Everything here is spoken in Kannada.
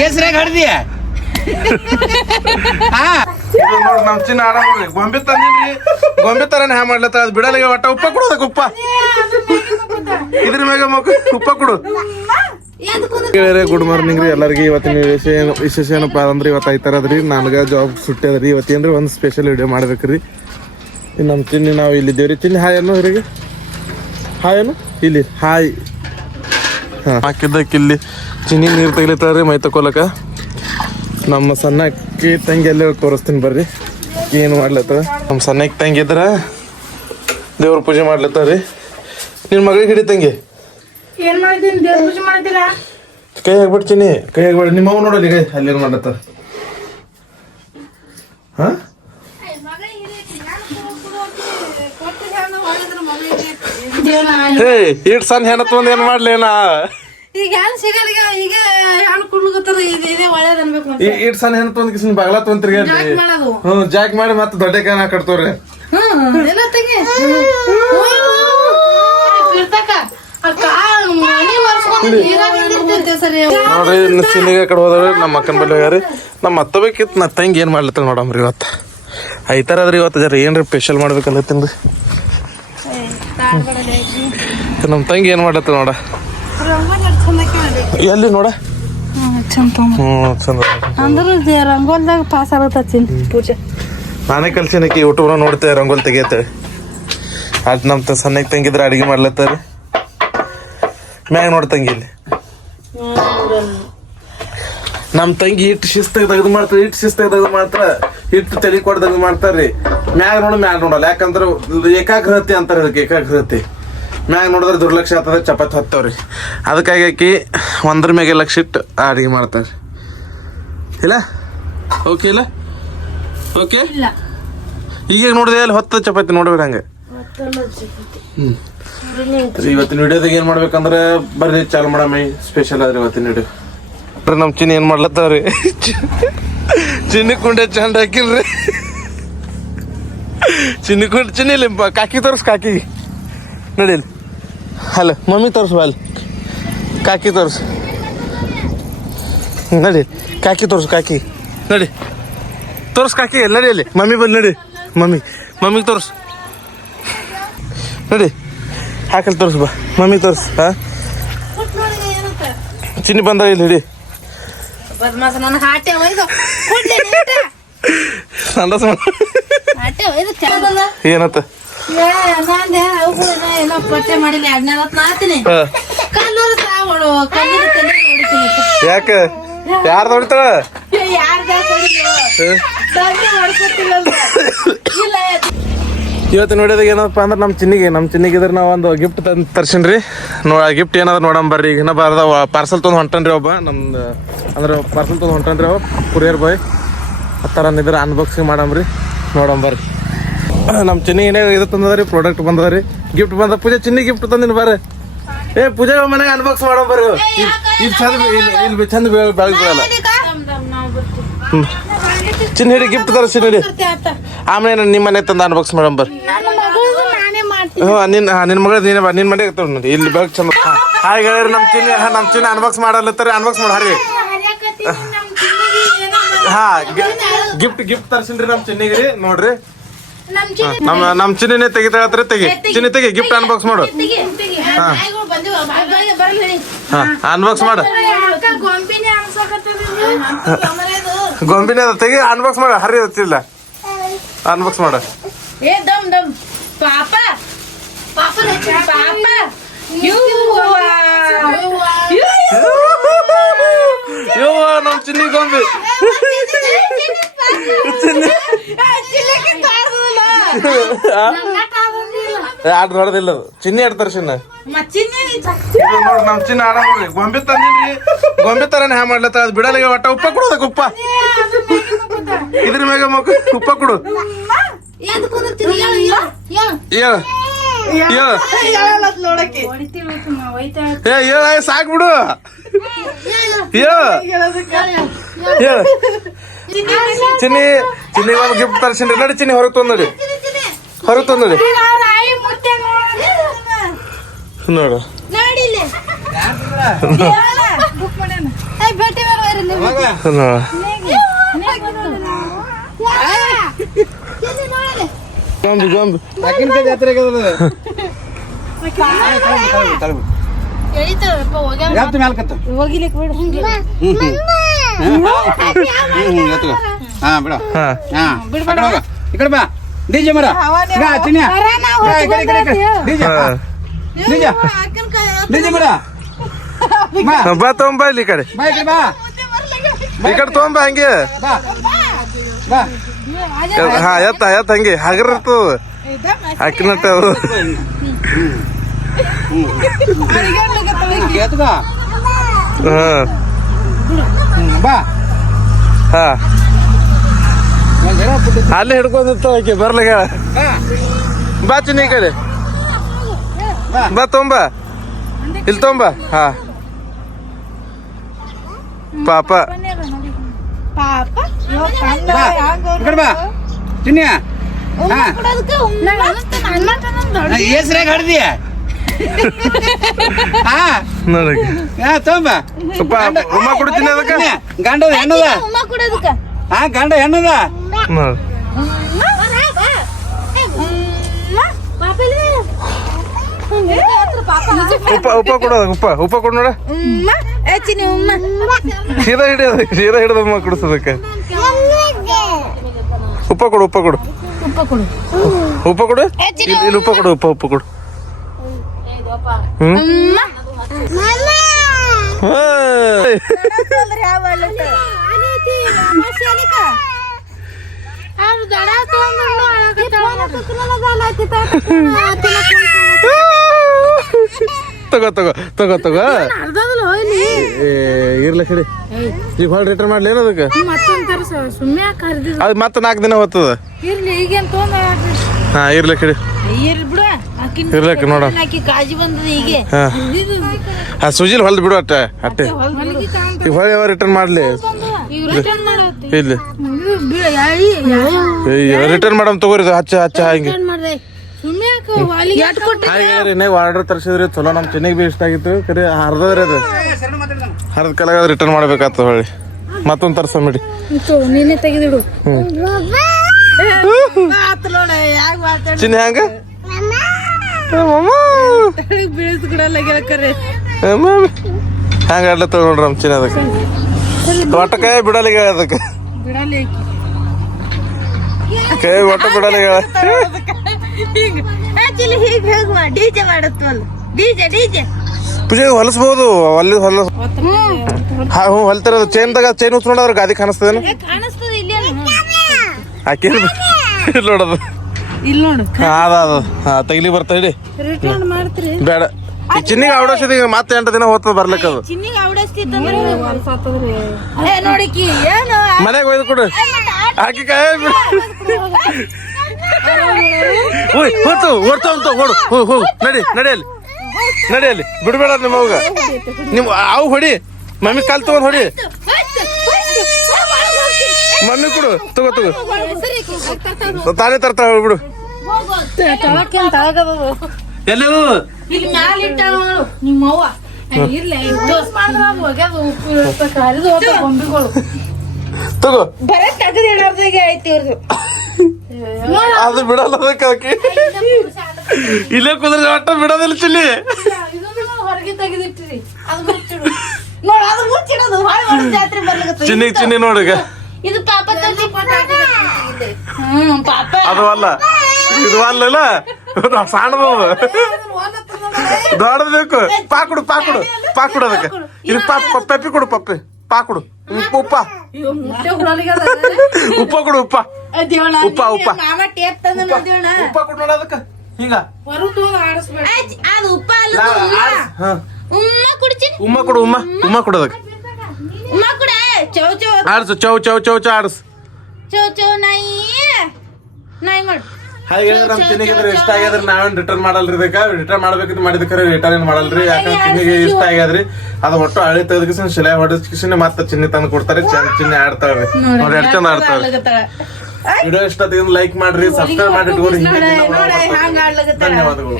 ಹೆಸ್ರಾಗ ಹಡ್ದಿಯ ನೋಡ್ರಿ ನಮ್ ಚಿನ್ನ ಆಡ ನೋಡ್ರಿ ಗೊಂಬೆ ತಂದಿನ್ರಿ ಗೊಂಬೆ ತರನೇ ಹ್ಯಾ ಮಾಡ್ಲತ್ತ ಅದ್ ಬಿಡಲಿಗೆ ಒಟ್ಟ ಉಪ್ಪ ಕೊಡೋದಕ್ಕೆ ಉಪ್ಪ ಇದ್ರ ಮ್ಯಾಗ ಉಪ್ಪ ಕೊಡು. ಗುಡ್ ಮಾರ್ನಿಂಗ್ ರೀ ಎಲ್ಲರಿಗೆ. ಇವತ್ತಿನ ವಿಶೇಷ ಏನಪ್ಪ ಅಂದ್ರೆ ಇವತ್ತು ಐತಾರದ್ರಿ ನನಗೆ ಜಾಬ್ ಸುಟ್ಟಿ ಅದ್ರಿ. ಇವತ್ತೇನ್ರಿ ಒಂದು ಸ್ಪೆಷಲ್ ವಿಡಿಯೋ ಮಾಡ್ಬೇಕ್ರಿ. ಇನ್ನು ನಮ್ಮ ಚಿನ್ನಿ ನಾವು ಇಲ್ಲಿದ್ದೇವ್ರಿ. ಚಿನ್ನಿ ಹಾಯ್ ಅನ್ನು ಇವರಿಗೆ ಹಾಯ್ ಅನ್ನು ಇಲ್ಲಿ ಹಾಯ್. ಹಾಂ ಹಾಕಿದ್ದಕ್ಕೆ ಇಲ್ಲಿ ಚಿನ್ನಿ ನೀರು ತೆಗಿಲತ್ತಾರ್ರಿ ಮೈ ತಕೊಲಕ. ನಮ್ಮ ಸಣ್ಣಕ್ಕಿ ತಂಗಿ ಎಲ್ಲ ತೋರಿಸ್ತೀನಿ ಬರ್ರಿ ಏನು ಮಾಡ್ಲತ್ತ. ನಮ್ಮ ಸಣ್ಣಕ್ಕಿ ತಂಗಿ ಇದ್ರ ದೇವ್ರ ಪೂಜೆ ಮಾಡ್ಲತ್ತಾರ್ರಿ. ನಿನ್ನ ಮಗಳಿಗೆ ಹಿಡಿ ತಂಗಿ ಏನ್ ಮಾಡಿದೀನಿ ದೇವ್ರ ಪೂಜೆ ಮಾಡಿದಿಲ್ಲ ಕೈ ಹಾಕ್ಬಿಡ್ತೀನಿ. ಕೈ ಹಾಕ್ಬೇಡಿ ನಿಮ್ಮ ಅವ್ ನೋಡಲಿ ಕೈ ಅಲ್ಲಿ ಏನು ಮಾಡ್ಲತ್ತ. ಹಾಂ ಹೇ ಇಟ್ ಸಣ್ಣ ಹೆಣ್ಣ ತೊಂದು ಏನು ಮಾಡ್ಲೇನಾ ಈಗ ಹೆಣ್ ಸಿಗಲ್ಲ ಈಗ ಹೆಣ್ ಕುಡ್ಲಕತ್ತಾರ ಇದೇ ಒಳ್ಳೇದ್ ಅನ್ಬೇಕು ಇಟ್ ಸಣ್ಣ ಹೆಣ್ಣ ತೊಂದ್ ಕಿಸಿನ ಬಾಗ್ಲ ತೊಂತ್ರಿ ಹ್ಞೂ ಜಾಕ್ ಮಾಡಿ ಮತ್ತೆ ದೊಡ್ಡ ಕಾನ ಹಾಕಡ್ತವ್ರಿ. ಎಲ್ಲ ತೆಗಿ ನೋಡ್ರಿ ಇನ್ನು ಚಿನ್ನಿಗೆ ಕಡೆ ಹೋದವ್ರಿ ನಮ್ಮ ಅಕ್ಕನ ಬಲ್ಲಿ ಹೋಗ್ಯಾರಿ. ನಮ್ಮ ಅತ್ತ ಬೇಕಿತ್ತು ನಾ ತಂಗಿ ಏನು ಮಾಡ್ಲತ್ತ ನೋಡಮ್ರಿ ಇವತ್ತು ಐತಾರದ್ರಿ. ಇವತ್ತು ಜರ ಏನ್ರಿ ಸ್ಪೆಷಲ್ ಮಾಡ್ಬೇಕಲ್ಲತ್ತೀನಿ. ನಮ್ಮ ತಂಗಿ ಏನು ಮಾಡ್ಲತ್ತ ನೋಡ ಎಲ್ಲಿ ನೋಡ ಚಂದ ಅಂದ್ರೆ ರಂಗೋಲ್ದಾಗ ಪಾಸ್ ಆಗತ್ತ ಪೂಜೆ. ನಾನೇ ಕಲ್ಸಿನಕಿ ಯೂಟ್ಯೂಬ್ನ ನೋಡ್ತೇವೆ ರಂಗೋಲಿ ತೆಗಿಯತ್ತೇವೆ. ಅದು ನಮ್ಮ ಸಣ್ಣಗೆ ತಂಗಿದ್ರೆ ಅಡಿಗೆ ಮಾಡ್ಲತ್ತಾರ ಮ್ಯಾಗ ನೋಡ್ ತಂಗಿ ಇಲ್ಲಿ ನಮ್ಮ ತಂಗಿ ಇಟ್ಟು ಶಿಸ್ತಾಗ ತೆಗೆದು ಮಾಡ್ತಾರೆ. ಇಟ್ಟು ಶಿಸ್ತಾಗ ತೆಗೆದು ಮಾಡ್ತಾರ ಇಟ್ಟು ತಲೆ ಕೊಟ್ಟು ತೆಗೆದು ಮಾಡ್ತಾರ್ರಿ. ಮ್ಯಾಗ ನೋಡಲ್ಲ ಯಾಕಂದ್ರೆ ಏಕಾಗ್ರತೆ ಅಂತಾರೆ ಅದಕ್ಕೆ ಏಕಾಗ್ರತೆ. ಮ್ಯಾಗ ನೋಡಿದ್ರೆ ದುರ್ಲಕ್ಷ ಆಗ್ತದೆ ಚಪಾತಿ ಹೊತ್ತವ್ರಿ. ಅದಕ್ಕಾಗಿ ಆಕಿ ಒಂದ್ರ ಮ್ಯಾಗೆ ಲಕ್ಷ ಇಟ್ಟು ಅಡಿಗೆ ಮಾಡ್ತಾರೆ. ಇಲ್ಲ ಓಕೆ ಇಲ್ಲ ಓಕೆ ಈಗ ನೋಡಿದೆ ಅಲ್ಲಿ ಹೊತ್ತ ಚಪಾತಿ ನೋಡ್ಬೇಡ ಹಂಗೆ. ಇವತ್ತಿನ ವಿಡಿಯೋದಾಗ ಏನ್ ಮಾಡ್ಬೇಕಂದ್ರೆ ಬರ್ರಿ ಚಾಲು ಮಾಡಮಿ ಸ್ಪೆಷಲ್ ಆದ್ರಿ ಇವತ್ತಿನ ವಿಡಿಯೋ. ನಮ್ ಚಿನ್ನಿ ಏನ್ ಮಾಡ್ಲತ್ತಾವ್ರಿ ಚಿನ್ನಿ ಕುಂಡೆ ಚಂದ ಹಾಕಿಲ್ರಿ. ಚಿನ್ನಿ ಕುಂಡೆ ಚಿನ್ನಿಲಿ ಕಾಕಿ ತೋರ್ಸ್ ಕಾಕಿ ನಡಿಲಿ. ಹಲೋ ಮಮ್ಮಿ ತೋರ್ಸು ಅಲ್ಲಿ ಕಾಕಿ ತೋರ್ಸು ನಡಿ ಕಾಕಿ ತೋರ್ಸು ಕಾಕಿ ನಡಿ ತೋರ್ಸ್ ಕಾಕಿ ನಡಿ ಅಲ್ಲಿ ಮಮ್ಮಿ ಬಂದು ನಡಿ ಮಮ್ಮಿಗೆ ತೋರ್ಸು ನಡಿ ಹಾಕಲ್ ತೋರ್ಸು ಬಾ ಮಮ್ಮಿ ತೋರ್ಸು. ಹಾಂ ಚಿನ್ನಿ ಬಂದ ಇಲ್ಲಿ ಹಿಡಿ ಏನತ್ತ ಯಾಕ ಯಾರು ನೋಡ್ತಾಳ ಇವತ್ತು ನೋಡಿದಾಗ ಏನಪ್ಪ ಅಂದ್ರೆ ನಮ್ಮ ಚಿನ್ನಿಗೆ ಇದ್ರೆ ನಾವು ಒಂದು ಗಿಫ್ಟ್ ತಂದು ತರ್ಸಿನ್ರಿ. ಆ ಗಿಫ್ಟ್ ಏನಾದ್ರು ನೋಡಮ್ ಬರ್ರಿ. ಈಗ ಇನ್ನ ಬರ್ದ ಪಾರ್ಸಲ್ ತೊಗೊಂಡು ಹೊಂಟನ್ರಿ ಒಬ್ಬ ನಮ್ದು ಅಂದ್ರೆ ಪಾರ್ಸಲ್ ತೊಗೊಂಡು ಹೊಂಟನ್ರಿ ಅವ ಕುರಿಯರ್ ಬಾಯ್ ಹತ್ತಾರ ಅಂದಿದ್ರೆ ಅನ್ಬಾಕ್ಸಿಂಗ್ ಮಾಡಮ್ರಿ ನೋಡಮ್ ಬರ್ರಿ. ನಮ್ಮ ಚಿನ್ನಿ ಏನೇ ಇದು ತಂದದ್ರಿ ಪ್ರಾಡಕ್ಟ್ ಬಂದದ್ರಿ ಗಿಫ್ಟ್ ಬಂದ. ಪೂಜೆ ಚಿನ್ನಿ ಗಿಫ್ಟ್ ತಂದಿನಿ ಬರ್ರಿ. ಏ ಪೂಜೆ ಮನೆಗೆ ಅನ್ಬಾಕ್ಸ್ ಮಾಡಮ್ ಬರ್ರಿ. ಇಲ್ಲಿ ಚಂದ ಇಲ್ಲಿ ಚಂದ ಬೆಳಗ್ಗೆ ಬೀಳಲ್ಲ. ಚಿನ್ನ ಹಿಡಿ ಗಿಫ್ಟ್ ತರಿಸಿ ನಡಿ. ಆಮೇಲೆ ನಿಮ್ಮ ಮನೆ ತಂದು ಅನ್ಬಾಕ್ಸ್ ಮಾಡಮ್ ಬರ್ರಿ. ನಿನ್ನ ಮಗಳ ನಿನ್ನ ಮನೆ ನೋಡಿ ಇಲ್ಲಿ ಬೆಳಗ್ಗೆ ಚಂದ. ಹಾಗೆ ಹೇಳ್ರಿ ನಮ್ಮ ಚಿನ್ನಿ ಅನ್ಬಾಕ್ಸ್ ಮಾಡಲತ್ತಾರೆ. ಅನ್ಬಾಕ್ಸ್ ಮಾಡಿ ಹರಿ. ಹಾ ಗಿಫ್ಟ್ ತರ್ಸಿನ್ರಿ ನಮ್ಮ ಚಿನ್ನಿಗ್ರಿ ನೋಡ್ರಿ. ನಮ್ಮ ಚಿನ್ನಿನೇ ತೆಗಿತಾಳತ್ರಿ. ಚಿನ್ನಿ ತೆಗಿ ಗಿಫ್ಟ್ ಅನ್ಬಾಕ್ಸ್ ಮಾಡು. ಹಾ ಅನ್ಬಾಕ್ಸ್ ಮಾಡು. ಗೊಂಬಿನ ತೆಗಿ ಅನ್ಬಾಕ್ಸ್ ಮಾಡು ಹರಿ ಗೊತ್ತಿಲ್ಲ ಅನ್ಬಾಕ್ಸ್ ಮಾಡು. ನಮ್ ಚಿನ್ನಿ ಗೊಂಬಿ ಆಡ್ ನೋಡೋದಿಲ್ಲ ಚಿನ್ನಿ ಆಡ್ತಾರ ಚಿನ್ನ ನೋಡ್ರಿ ನಮ್ ಚಿನ್ನ ಆಡ ನೋಡ್ರಿ ಗೊಂಬೆ ತಂದಿನ್ರಿ ಗೊಂಬೆ ತರನೇ ಹ್ಯಾ ಮಾಡ್ಲತ್ತ ಅದ್ ಬಿಡಲಿಗೆ ಒಟ್ಟ ಉಪ್ಪ ಕೊಡೋದಕ್ಕೆ ಉಪ್ಪ ಇದ್ರ ಮ್ಯಾಗ ಉಪ್ಪ ಕೊಡು. ಸಾಕ್ ಬಿಡು ಚಿನ್ನಿ ಚಿನ್ನಿ ಒಂದು ಗಿಫ್ಟ್ ತರ್ಸಿನ್ರಿ ನಡಿ. ಚಿನ್ನಿ ಹೊರಗೆ ತೊಂದಡಿ ನೋಡು ನೋಡಿಲ್ಲ ಬುಕ್ ಮಾಡ್ಯಾನ ಭೇಟಿ ಮಾಡೋರಿ ನೀವು ಗೊಂಬಿ ಗೊಂಬಿ ಅಕ್ಕಿನಕಾಯಿ ಜಾತ್ರೆ ಯಾವ್ದು ಮ್ಯಾಲ್ಕತ್ತ ಹೋಗಿಲಿಕ್ಕೆ ಬಿಡು ಹಾ ಬಿಡ ಹಾ ಹಾ ಈ ಕಡೆ ಬಾ ಡಿಜೆ ಮರ ಚಿನ್ಯ ಡಿಜೆ ಡಿಜೆ ಡಿಜೆ ಮರ ಬಾ ತಗೊಂಬ ಇಲ್ಲಿ ಈ ಕಡೆ ಬಾ ಈ ಕಡೆ ಬಾ ಈ ಕಡೆ ತಗೊಂಬ ಹಂಗೆ ಬಾ ಬಾ ಹಾ ಎತ್ತ ಹಂಗೆ ಹಗರ್ ಇರ್ತದ ಹಾಕಿನಟ್ಟ ಅದು ಎತ್ಕ ಹಾ ಬಾ ಹಾ ಅಲ್ಲೇ ಹಿಡ್ಕೊಂಡಿರ್ತ ಆಕೆ ಬರ್ಲಿಗ ಬಾ ಚಿನ್ನ ಈ ಕಡೆ ಬಾ ತೊಂಬ ಇಲ್ಲಿ ತೊಂಬ ಹಾ ಪಾಪ ಪಾಪ ಬಾ ಈ ಕಡೆ ಬಾ ಚಿನ್ಯ ಹಾ ಹೆಸ್ರಾಗ ಹಡ್ದಿಯ ಹಾ ನೋಡಕ್ಕೆ ಹಾ ತೊಂಬ ಸ್ವಲ್ಪ ಉಮ್ಮ ಕೊಡ್ತೀನಿ ಅದಕ್ಕೆ ಗಂಡದ ಹೆಣ್ಣದ ಉಮ್ಮ ಕೊಡೋದಕ್ಕ ಹಾ ಗಂಡ ಹೆಣ್ಣದ ನೋಡು ಉಪ್ಪ ಕೊಡೋದ ಉಪ್ಪ ಕೊಡು ನೋಡ ಸೀದಾ ಹಿಡಿಯೋದು ಉಮ್ಮ ಕುಡಿಸೋದಕ್ಕೆ ಉಪ್ಪ ಕೊಡು ಉಪ್ಪ ಕೊಡು ಇಲ್ಲಿ ಉಪ್ಪ ಕೊಡು ಉಪ್ಪ ಕೊಡು ಹ್ಮ್ ತಗೋ ಇರ್ಲ ಕಡೆ ಈಗ ಹೊಳ್ ರಿಟರ್ನ್ ಮಾಡ್ಲಿ ಏನದಕ್ಕೆ ಅದು ಮತ್ತೆ 4 ದಿನ ಹೋಗ್ತದ ಹಾ ಇರ್ಲಿ ಕಡೆ ಇರ್ಲಕ್ಕ ನೋಡ ಕಾಜಿ ಬಂದದ ಹೀಗೆ ಹಾ ಆ ಸುಜಿಲ್ ಹೊಲ್ದ್ ಬಿಡು ಅಟ್ಟೆ ಈಗ ಹೊಳೆ ರಿಟರ್ನ್ ಮಾಡ್ಲಿ ಇಲ್ಲಿ ರಿಟರ್ನ್ ಮಾಡಮ್ ತಗೋರಿ ಹಚ್ಚ ಹಿಂಗೆ ಆರ್ಡರ್ ತರ್ಸಿದ್ರಿ ಚಲೋ ನಮ್ ಚೆನ್ನಿಗೆ ಬಿ ಇಷ್ಟ ಆಗಿತ್ತು ಕರೆ ಹರ್ದವ್ರಿ ಅದು ಹರ್ದ ಕಲಾಗ ರಿಟರ್ನ್ ಮಾಡ್ಬೇಕಾಗ್ತದ ಹೊಳ್ಳಿ ಮತ್ತೊಂದು ತರ್ಸಂಬಿಡಿ ನೀನೆ ತೆಗೆದಿಡು ಚಿನ್ನ ಹ್ಯಾಂಗ ಬೀಳಿಸ್ಕೊಡಲ್ಲ ಗೆಳಕರೆ ಹ್ಯಾಂಗ ಆಡ್ಲತ್ತ ನೋಡ್ರಿ ನಮ್ ಚಿನ್ನ ಅದಕ್ಕೆ ಒಟ್ಟ ಕೈ ಬಿಡಲಿಗ ಅದಕ್ಕೆ ಬಿಡಲಿ ಕೈ ಒಟ್ಟ ಬಿಡಲಿಗ ಹೀಗೆ ಹೋಗುವ ಡಿಜೆ ಮಾಡತ್ವಲ್ಲ ಡಿಜೆ ಪೂಜೆ ಹೊಲಸ್ಬೋದು ಹೊಲ್ತಾರ ಚೈನ್ದಾಗ ಚೈನ್ ಉತ್ ನೋಡವ್ರ ಗಾದಿ ಕಾಣಿಸ್ತದೇನು ಕಾಣಿಸ್ತದ ಇಲ್ಲಿ ಹಾಕಿ ನೋಡೋದು ಇಲ್ಲಿ ನೋಡು ಅದ ಹಾ ತೆಗಿಲಿ ಬರ್ತಾ ಇಡಿ ರಿಟರ್ನ್ ಮಾಡ್ತೀರಿ ಬೇಡ ಚಿನ್ನಿಗೆ ಔಡಸಿದ ಈಗ ಮತ್ತೆ 8 ದಿನ ಹೋಗ್ತದ ಬರ್ಲಿಕ್ಕೆ ಅದು ಚಿನ್ನಿಗೆ ಔಡಸ್ತಿತ್ತಂದ್ರೆ ನೋಡಿಕಿ ಏನು ಮನೆಗೆ ಒಯ್ದು ಕೊಡು ಹಾಕಿ ಕಾಯ ಹೋತು ಓಡ್ತಾವಂತ ಹೊಡು ಹೋಗು ನಡಿಯಲ್ಲಿ ಬಿಡ್ಬೇಡ ನಿಮ್ಮ ಅವ್ಗ ನಿಮ್ ಅವು ಹೊಡಿ ಮಮ್ಮಿ ಕಾಲ್ ತಗೊಂಡ್ ಹೊಡಿ ಮಮ್ಮಿ ಕೊಡು ತಗೋ ತಾನೇ ತರ್ತಾಳ ಬಿಡು ಎಲ್ಲೂ ಇಲ್ಲಿ ಮ್ಯಾಲ ಇಟ್ಟ ನೋಡು ನಿಮ್ಮ ಅವ್ವ ಇರ್ಲಿ ಗೊಂಬಿಗಳು ತಗೋ ಬರೇ ತೆಗೆದು ಇಡೋರ್ದಾಗೆ ಐತಿ ಇವ್ರದು ಅದು ಬಿಡಲ್ಲ ಅದಕ್ಕೆ ಇಲ್ಲೇ ಕುದ್ರೆ ಒಟ್ಟ ಬಿಡೋದಿಲ್ಲ ಚಿಲ್ಲಿ ಹೊರಗೆ ತೆಗೆದಿಟ್ಟಿರಿ ಅದು ಮುಚ್ಚಿಡು ನೋಡ ಅದು ಮುಚ್ಚಿಡೋದು ಜಾತ್ರೆ ಬರ್ಲಿಕ್ಕೆ ಚಿನ್ನಿ ನೋಡಿಗ ಇದು ಪಾಪ ತಂದಿ ಪಾಪ ಅದು ಅಲ್ಲ ಇದು ಅಲ್ಲ ಸಣ್ಣದು ದೊಡ್ಡದು ಬೇಕು ಪಾಕುಡು ಅದಕ್ಕೆ ಇದು ಪಪ್ಪಿ ಕೊಡು ಪಾಕುಡು ಉಪ್ಪ ಕೊಡು ಉಪ್ಪ ಮಾಮ ಟೇಪ್ ತಂದು ನೋಡ್ದೇವಣ ಉಪ್ಪ ಕೊಡು ನೋಡ ಅದಕ್ಕೆ ಹಿಂಗ ಅದು ಉಪ್ಪ ಅಲ್ಲ ಉಮ್ಮ ಕುಡ್ತೀನಿ ಉಮ್ಮ ಕೊಡು ಅದಕ್ಕೆ ಉಮ್ಮ ಕುಡ ಚೌ ಆಡ್ಸು ಚೌ ಆಡ್ಸು ಚೌ ನಾಯಿ ಮಾಡು ಹಾಗೆ ನಮ್ ಚಿನ್ನಿಗೆ ಇಷ್ಟ ಆಗ್ಯಾದ್ರಿ ನಾವೇನ್ ರಿಟರ್ನ್ ಮಾಡಲ್ರಿ ಇದಕ್ಕ ರಿಟರ್ನ್ ಮಾಡ್ಬೇಕಿದ್ ಮಾಡಿದಕ್ಕೆ ರಿಟರ್ನ್ ಏನ್ ಮಾಡಲ್ರಿ ಯಾಕಂದ್ರೆ ಚಿನ್ನಿಗೆ ಇಷ್ಟ ಆಗ್ಯಾದ್ರಿ ಅದು ಒಟ್ಟು ಹಳಿ ತೆಗೆದಕಿಸಿನ ಶಿಲೆ ಹೊಡೆದಕಿಸಿನ ಮತ್ತೆ ಚಿನ್ನಿ ತಂದು ಕೊಡ್ತಾರೆ ಚಿನ್ನಿ ಆಡ್ತಾವ್ರಿ ಅವ್ರು ಎಷ್ಟು ಚಂದ ಆಡ್ತಾವ್ರಿ ವಿಡಿಯೋ ಇಷ್ಟ ಲೈಕ್ ಮಾಡ್ರಿ ಸಬ್ಸ್ಕ್ರೈಬ್ ಮಾಡಿ ಧನ್ಯವಾದಗಳು.